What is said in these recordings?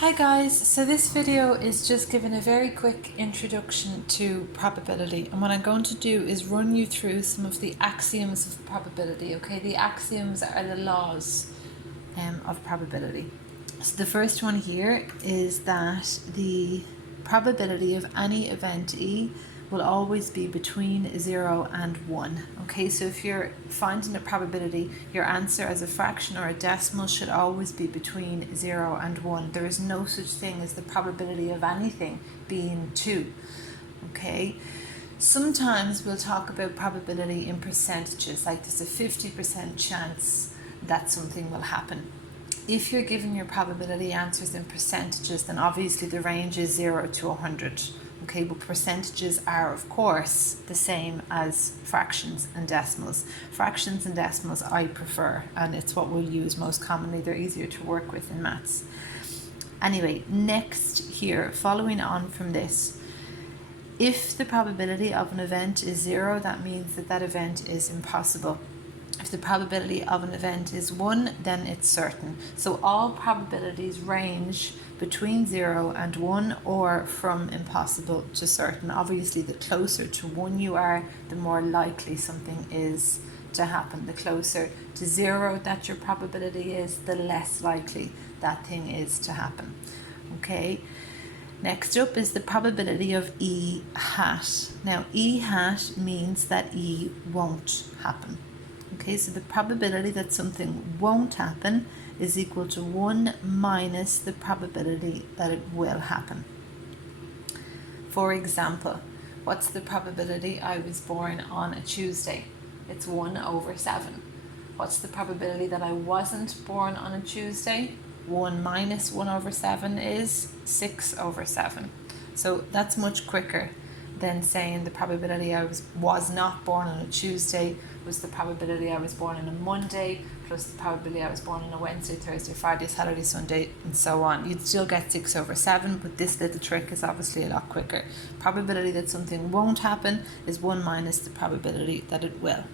Hi guys, so this video is just giving a very quick introduction to probability, and what I'm going to do is run you through some of the axioms of probability. Okay, the axioms are the laws of probability. So the first one here is that the probability of any event E will always be between 0 and 1. Okay, so if you're finding a probability, your answer as a fraction or a decimal should always be between 0 and 1. There is no such thing as the probability of anything being 2. Okay, sometimes we'll talk about probability in percentages, like there's a 50% chance that something will happen. If you're given your probability answers in percentages, then obviously the range is 0 to 100. Okay, but percentages are, of course, the same as fractions and decimals. Fractions and decimals I prefer, and it's what we'll use most commonly. They're easier to work with in maths. Anyway, next here, following on from this, if the probability of an event is 0, that means that that event is impossible. If the probability of an event is 1, then it's certain. So all probabilities range between 0 and 1 or from impossible to certain. Obviously, the closer to 1 you are, the more likely something is to happen. The closer to 0 that your probability is, the less likely that thing is to happen. Okay. Next up is the probability of E hat. Now, E hat means that E won't happen. Okay, so the probability that something won't happen is equal to 1 minus the probability that it will happen. For example, what's the probability I was born on a Tuesday? It's 1 over 7. What's the probability that I wasn't born on a Tuesday? 1 minus 1 over 7 is 6 over 7. So that's much quicker than saying the probability I was not born on a Tuesday was the probability I was born on a Monday plus the probability I was born on a Wednesday, Thursday, Friday, Saturday, Sunday, and so on. You'd still get 6 over 7, but this little trick is obviously a lot quicker. Probability that something won't happen is 1 minus the probability that it will.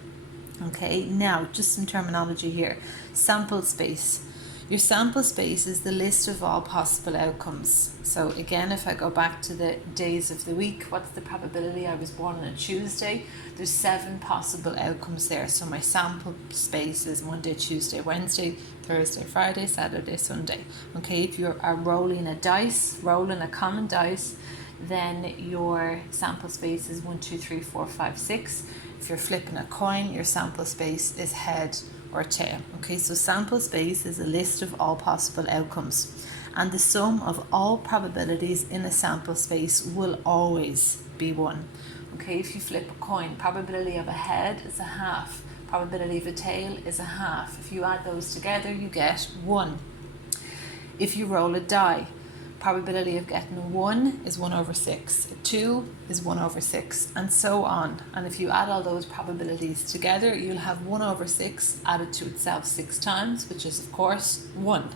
Okay, now just some terminology here. Sample space. Your sample space is the list of all possible outcomes. So again, if I go back to the days of the week, what's the probability I was born on a Tuesday? There's 7 possible outcomes there. So my sample space is Monday, Tuesday, Wednesday, Thursday, Friday, Saturday, Sunday. Okay, if you are rolling a common dice, then your sample space is 1, 2, 3, 4, 5, 6. If you're flipping a coin, your sample space is head or tail. Okay, so sample space is a list of all possible outcomes, and the sum of all probabilities in a sample space will always be 1. Okay, if you flip a coin, probability of a head is a half, probability of a tail is a half. If you add those together, you get 1. If you roll a die, probability of getting a 1 is 1 over 6, a 2 is 1 over 6, and so on. And if you add all those probabilities together, you'll have 1 over 6 added to itself 6 times, which is of course 1.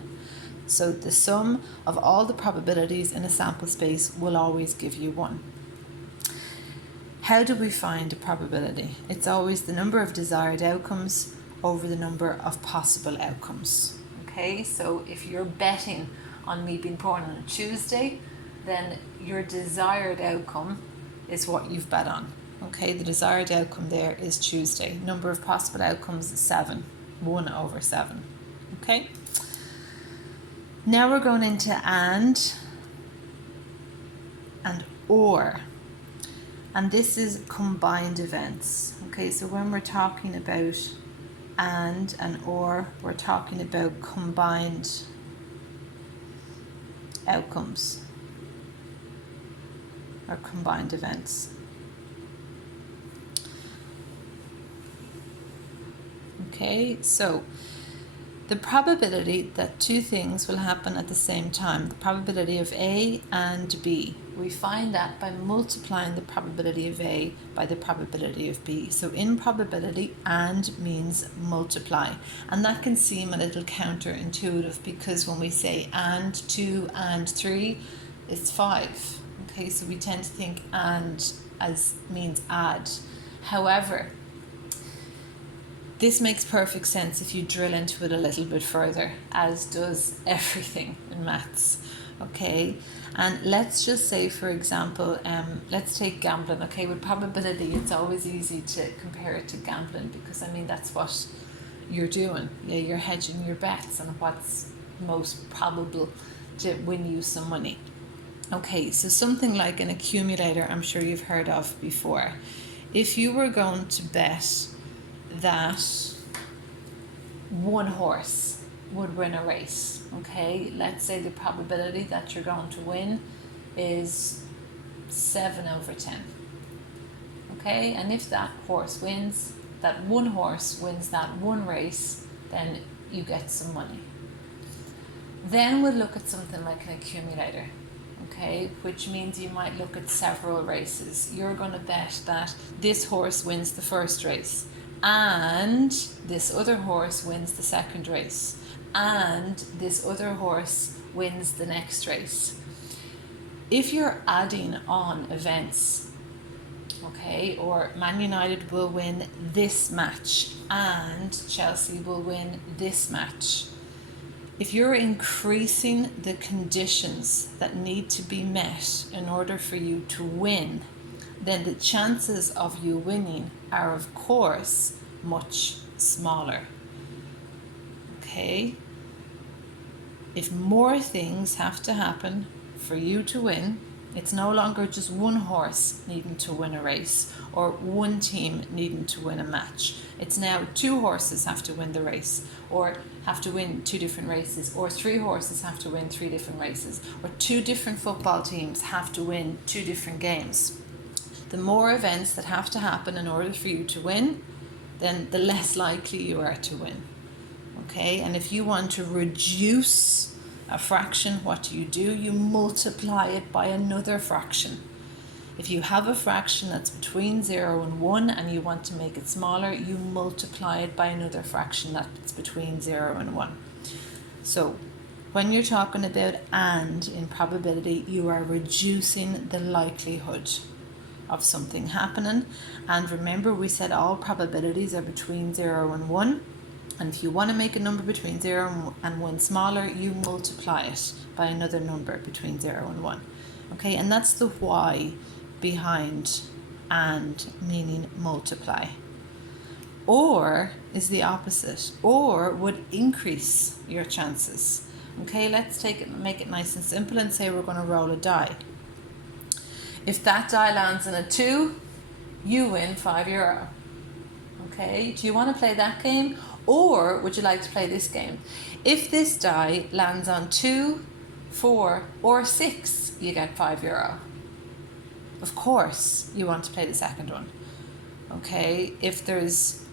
So the sum of all the probabilities in a sample space will always give you 1. How do we find a probability? It's always the number of desired outcomes over the number of possible outcomes. Okay, so if you're betting on me being born on a Tuesday, then your desired outcome is what you've bet on. Okay, the desired outcome there is Tuesday. Number of possible outcomes is 7, 1 over 7. Okay, now we're going into and or, and this is combined events. Okay, so when we're talking about and or, we're talking about combined outcomes or combined events. Okay, so the probability that 2 things will happen at the same time, the probability of A and B, we find that by multiplying the probability of A by the probability of B. So in probability, and means multiply, and that can seem a little counterintuitive because when we say and 2 and 3, it's 5. Okay, so we tend to think and as means add. However, this makes perfect sense if you drill into it a little bit further, as does everything in maths. Okay, and let's just say, for example, let's take gambling. Okay, with probability, it's always easy to compare it to gambling because, I mean, that's what you're doing. Yeah, you're hedging your bets on what's most probable to win you some money. Okay, so something like an accumulator, I'm sure you've heard of before. If you were going to bet that one horse would win a race, okay, let's say the probability that you're going to win is 7/10. Okay, and if that horse wins, that one horse wins that one race, then you get some money. Then we'll look at something like an accumulator. Okay, which means you might look at several races. You're going to bet that this horse wins the first race, and this other horse wins the second race, and this other horse wins the next race. If you're adding on events, okay, or Man United will win this match and Chelsea will win this match, if you're increasing the conditions that need to be met in order for you to win, then the chances of you winning are, of course, much smaller. Okay? If more things have to happen for you to win, it's no longer just one horse needing to win a race or one team needing to win a match. It's now 2 horses have to win the race, or have to win 2 different races, or 3 horses have to win 3 different races, or 2 different football teams have to win 2 different games. The more events that have to happen in order for you to win, then the less likely you are to win. Okay, and if you want to reduce a fraction, what do? You multiply it by another fraction. If you have a fraction that's between 0 and 1 and you want to make it smaller, you multiply it by another fraction that's between 0 and 1. So when you're talking about and in probability, you are reducing the likelihood of something happening. And remember, we said all probabilities are between 0 and 1. And if you want to make a number between 0 and 1 smaller, you multiply it by another number between 0 and 1. Okay, and that's the why behind and, meaning multiply. Or is the opposite, or would increase your chances. Okay, let's make it nice and simple and say we're going to roll a die. If that die lands in a 2, you win €5. Okay, do you want to play that game? Or would you like to play this game? If this die lands on 2, 4, or 6, you get €5. Of course, you want to play the second one. Okay, if there's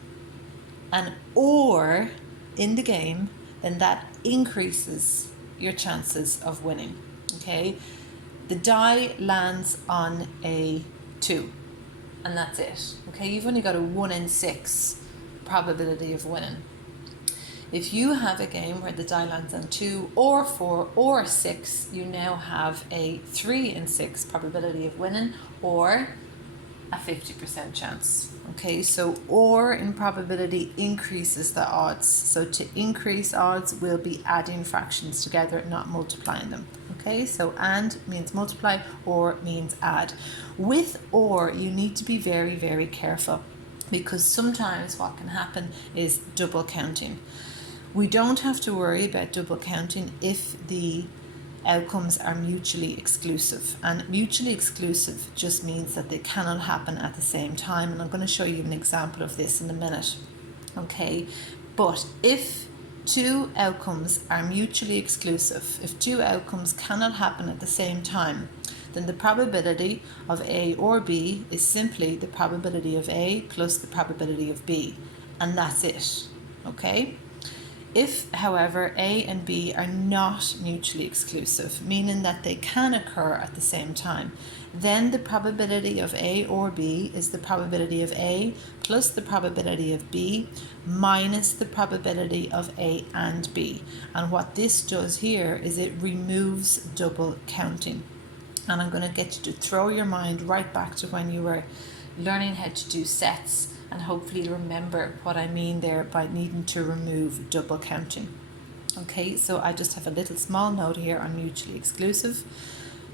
an or in the game, then that increases your chances of winning. Okay, the die lands on a 2, and that's it. Okay, you've only got a 1 in 6 probability of winning. If you have a game where the die lands on 2 or 4 or 6, you now have a 3 in 6 probability of winning, or a 50% chance. Okay, so or in probability increases the odds. So to increase odds, we'll be adding fractions together, not multiplying them. Okay, so and means multiply, or means add. With or, you need to be very, very careful, because sometimes what can happen is double counting. We don't have to worry about double counting if the outcomes are mutually exclusive. And mutually exclusive just means that they cannot happen at the same time. And I'm going to show you an example of this in a minute. Okay, but if 2 outcomes are mutually exclusive, if 2 outcomes cannot happen at the same time, then the probability of A or B is simply the probability of A plus the probability of B, and that's it. Okay? If, however, A and B are not mutually exclusive, meaning that they can occur at the same time, then the probability of A or B is the probability of A plus the probability of B minus the probability of A and B. And what this does here is it removes double counting. And I'm going to get you to throw your mind right back to when you were learning how to do sets, and hopefully remember what I mean there by needing to remove double counting. Okay, so I just have a little small note here on mutually exclusive.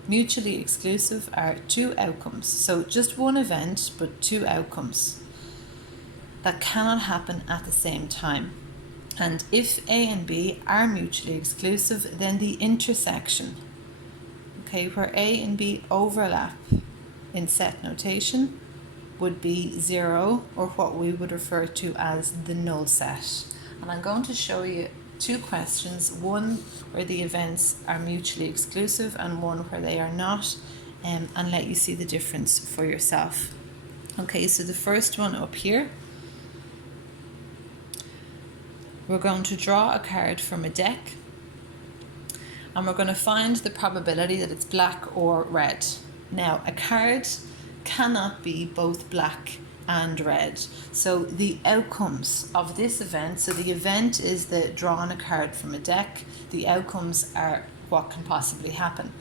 Mutually exclusive are two outcomes, so just one event but two outcomes that cannot happen at the same time. And if A and B are mutually exclusive, then the intersection, okay, where A and B overlap in set notation, would be 0, or what we would refer to as the null set. And I'm going to show you two questions, one where the events are mutually exclusive and one where they are not, and let you see the difference for yourself. Okay, so the first one up here, we're going to draw a card from a deck and we're going to find the probability that it's black or red. Now, a card cannot be both black and red. So the outcomes of this event, so the event is the drawing a card from a deck. The outcomes are what can possibly happen.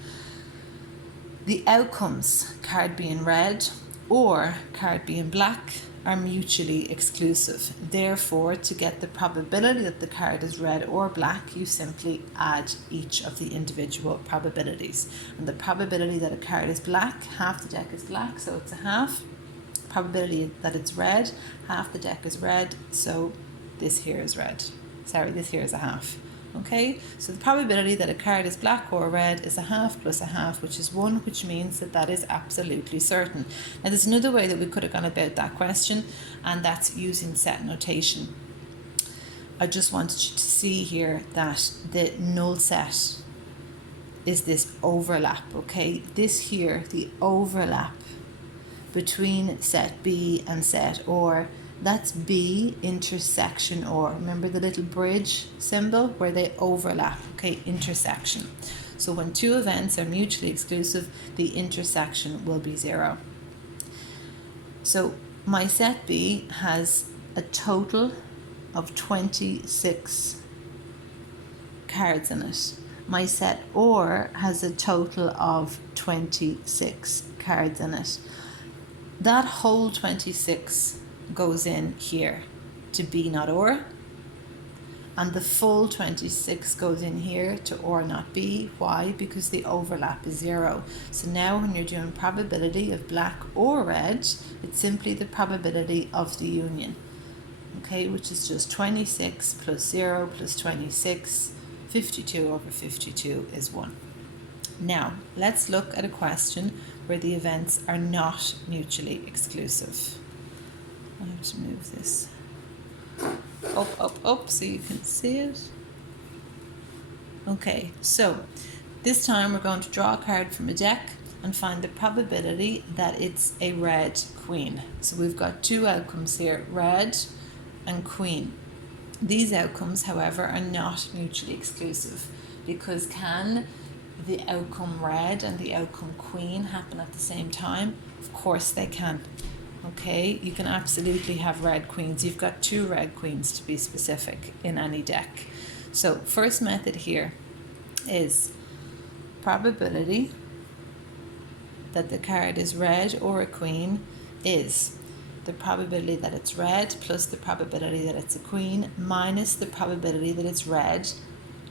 The outcomes, card being red or card being black, are mutually exclusive. Therefore, to get the probability that the card is red or black, you simply add each of the individual probabilities. And the probability that a card is black, half the deck is black, so it's a half. Probability that it's red, half the deck is red, so this here is red. Sorry, this here is a half. Okay, so the probability that a card is black or red is a half plus a half, which is 1, which means that that is absolutely certain. Now, there's another way that we could have gone about that question, and that's using set notation. I just wanted you to see here that the null set is this overlap, okay? This here, the overlap between set B and set or, that's B intersection or. Remember the little bridge symbol where they overlap, okay, intersection. So when two events are mutually exclusive, the intersection will be 0. So my set B has a total of 26 cards in it. My set OR has a total of 26 cards in it. That whole 26 goes in here to B not OR, and the full 26 goes in here to OR not B. Why? Because the overlap is 0. So now when you're doing probability of black or red, it's simply the probability of the union, okay, which is just 26 plus 0 plus 26, 52 over 52 is 1. Now, let's look at a question where the events are not mutually exclusive. I have to move this up so you can see it. Okay, so this time we're going to draw a card from a deck and find the probability that it's a red queen. So we've got two outcomes here, red and queen. These outcomes, however, are not mutually exclusive, because can the outcome red and the outcome queen happen at the same time? Of course they can. Okay, you can absolutely have red queens. You've got two red queens to be specific in any deck. So first method here is probability that the card is red or a queen is the probability that it's red plus the probability that it's a queen minus the probability that it's red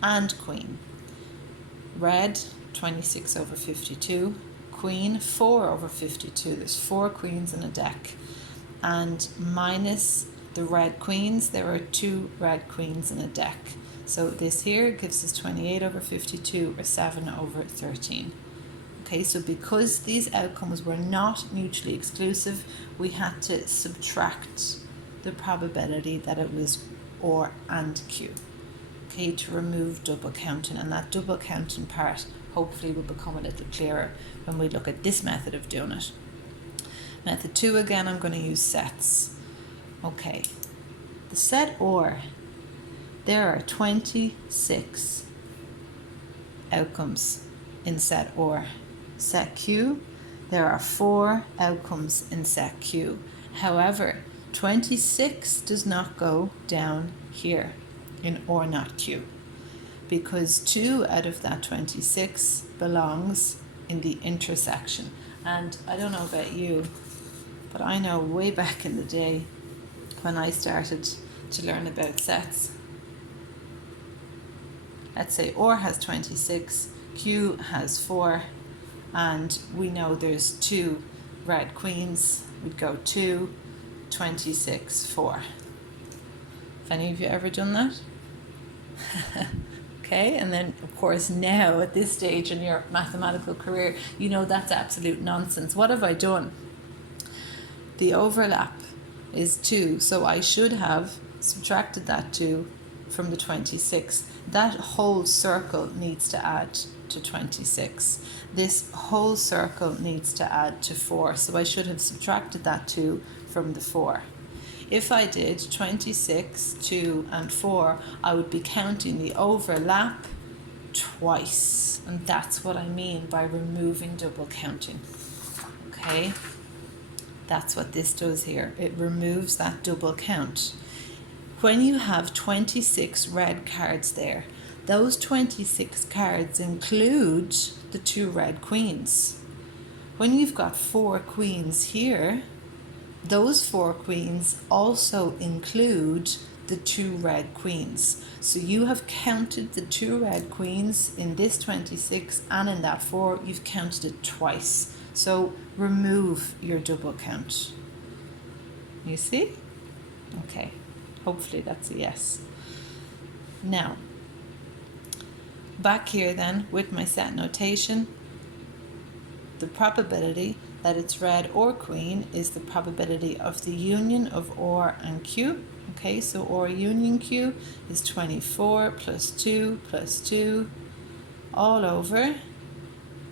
and queen. Red, 26 over 52. Queen, 4 over 52. There's 4 queens in a deck. And minus the red queens, there are 2 red queens in a deck. So this here gives us 28 over 52 or 7 over 13. Okay, so because these outcomes were not mutually exclusive, we had to subtract the probability that it was OR and Q. Okay, to remove double counting, and that double counting part hopefully will become a little clearer when we look at this method of doing it. Method 2, again, I'm going to use sets. Okay, the set OR, there are 26 outcomes in set OR. Set Q, there are 4 outcomes in set Q. However, 26 does not go down here in OR not Q, because 2 out of that 26 belongs in the intersection. And I don't know about you, but I know way back in the day when I started to learn about sets, let's say OR has 26, Q has 4, and we know there's 2 red queens. We'd go 2, 26, 4. Have any of you ever done that? Okay, and then of course now at this stage in your mathematical career, you know that's absolute nonsense. What have I done? The overlap is 2, so I should have subtracted that 2 from the 26. That whole circle needs to add to 26. This whole circle needs to add to 4, so I should have subtracted that 2 from the 4. If I did 26, 2 and 4, I would be counting the overlap twice, and that's what I mean by removing double counting. Okay, that's what this does here. It removes that double count. When you have 26 red cards there, those 26 cards include the 2 red queens. When you've got 4 queens here, those 4 queens also include the 2 red queens. So you have counted the 2 red queens in this 26 and in that 4, you've counted it twice. So remove your double count. You see? Okay, hopefully that's a yes. Now, back here then with my set notation, the probability that it's red or queen is the probability of the union of OR and Q. Okay, so OR union Q is 24 plus 2 plus 2 all over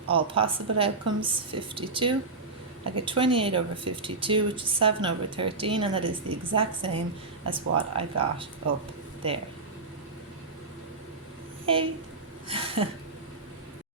all possible outcomes, 52. I get 28 over 52, which is 7 over 13, and that is the exact same as what I got up there. Yay!